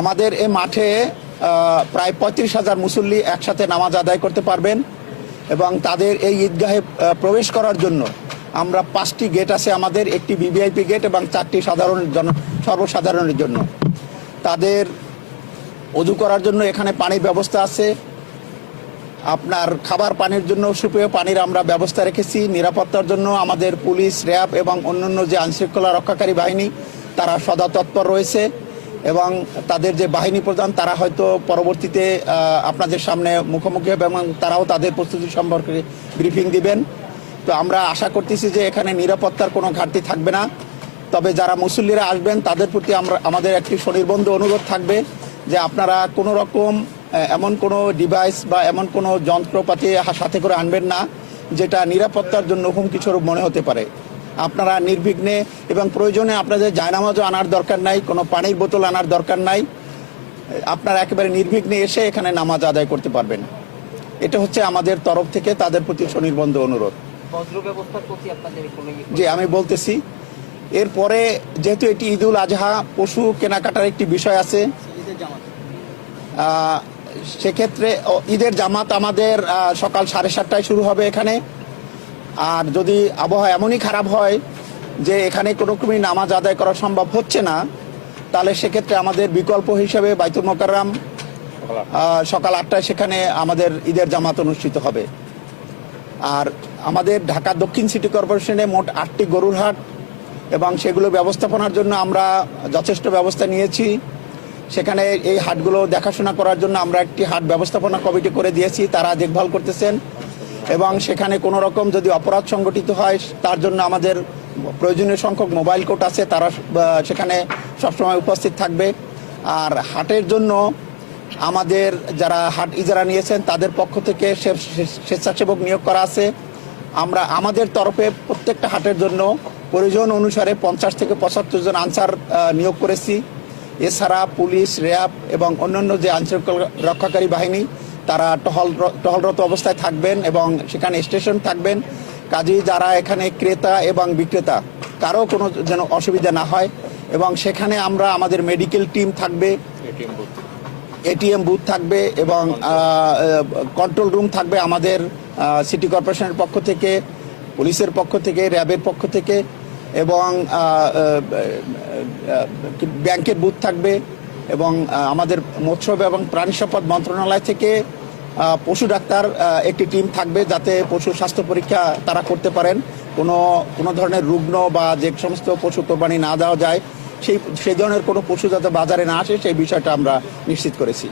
আমাদের এ মাঠে প্রায় পঁয়ত্রিশ হাজার মুসল্লি একসাথে নামাজ আদায় করতে পারবেন এবং তাদের এই ঈদগাহে প্রবেশ করার জন্য আমরা পাঁচটি গেট আছে আমাদের, একটি ভিভিআইপি গেট এবং চারটি সাধারণ জন, সর্বসাধারণের জন্য। তাদের অজু করার জন্য এখানে পানির ব্যবস্থা আছে। আপনার খাবার পানির জন্য, সুপেয় পানির আমরা ব্যবস্থা রেখেছি। নিরাপত্তার জন্য আমাদের পুলিশ, র্যাব এবং অন্যান্য যে আইনশৃঙ্খলা রক্ষাকারী বাহিনী, তারা সদা তৎপর রয়েছে। এবং তাদের যে বাহিনী প্রধান, তারা হয়তো পরবর্তীতে আপনাদের সামনে মুখোমুখি হবে এবং তারাও তাদের প্রস্তুতি সম্পর্কে ব্রিফিং দিবেন। তো আমরা আশা করতেছি যে এখানে নিরাপত্তার কোনো ঘাটতি থাকবে না। তবে যারা মুসল্লিরা আসবেন, তাদের প্রতি আমরা আমাদের একটি স্বনির্বন্ধ অনুরোধ থাকবে যে আপনারা কোনো রকম এমন কোনো ডিভাইস বা এমন কোনো যন্ত্রপাতি সাথে করে আনবেন না, যেটা নিরাপত্তার জন্য হুমকি স্বরূপ মনে হতে পারে। আপনারা নির্বিঘ্নে এবং প্রয়োজনে আপনাদের জায়নামাজও আনার দরকার নাই কোনো পানির বোতল আনার দরকার নাই। আপনারা একেবারে নির্বিঘ্নে এসে এখানে নামাজ আদায় করতে পারবেন। এটা হচ্ছে আমাদের তরফ থেকে তাদের প্রতি স্বনির্বন্ধ অনুরোধ। যে আমি বলতেছি এরপরে যেহেতু এটি ঈদুল আজহা পশু কেনাকাটার একটি বিষয় আছে সেক্ষেত্রে ঈদের জামাত আমাদের সকাল সাড়ে সাতটায় শুরু হবে এখানে। আর যদি আবহাওয়া এমনই খারাপ হয় যে এখানে কোনো নামাজ আদায় করা সম্ভব হচ্ছে না, তাহলে সেক্ষেত্রে আমাদের বিকল্প হিসেবে বাইতুল মোকাররাম সকাল আটটায় সেখানে আমাদের ঈদের জামাত অনুষ্ঠিত হবে। আর আমাদের ঢাকা দক্ষিণ সিটি কর্পোরেশনে মোট আটটি গরুর হাট এবং সেগুলো ব্যবস্থাপনার জন্য আমরা যথেষ্ট ব্যবস্থা নিয়েছি। সেখানে এই হাটগুলো দেখাশোনা করার জন্য আমরা একটি হাট ব্যবস্থাপনা কমিটি করে দিয়েছি, তারা দেখভাল করতেছেন। এবং সেখানে কোনো রকম যদি অপরাধ সংগঠিত হয় তার জন্য আমাদের প্রয়োজনীয় সংখ্যক মোবাইল কোর্ট আছে তারা সেখানে সবসময় উপস্থিত থাকবে। আর হাটের জন্য আমাদের যারা হাট ইজারা নিয়েছেন তাদের পক্ষ থেকে স্বেচ্ছাসেবক নিয়োগ করা আছে। আমরা আমাদের তরফে প্রত্যেকটা হাটের জন্য প্রয়োজন অনুসারে পঞ্চাশ থেকে পঁচাত্তর জন আনসার নিয়োগ করেছি। এছাড়া পুলিশ র্যাব এবং অন্যান্য যে আঞ্চলিক রক্ষাকারী বাহিনী তারা টহল টহলরত অবস্থায় থাকবেন এবং সেখানে স্টেশন থাকবেন। কাজেই যারা এখানে ক্রেতা এবং বিক্রেতা, কারও কোনো যেন অসুবিধা না হয় এবং সেখানে আমরা আমাদের মেডিকেল টিম থাকবে, এটিএম বুথ থাকবে এবং কন্ট্রোল রুম থাকবে আমাদের সিটি কর্পোরেশনের পক্ষ থেকে, পুলিশের পক্ষ থেকে, র্যাবের পক্ষ থেকে এবং ব্যাংকের বুথ থাকবে। এবং আমাদের মৎস্য এবং প্রাণী সম্পদ মন্ত্রণালয় থেকে পশু ডাক্তার একটি টিম থাকবে যাতে পশু স্বাস্থ্য পরীক্ষা তারা করতে পারেন। কোনো কোনো ধরনের রুগ্ন বা যে সমস্ত পশু কোরবানি না দেওয়া যায়, সেই সেই ধরনের কোনো পশু যাতে বাজারে না আসে, সেই বিষয়টা আমরা নিশ্চিত করেছি।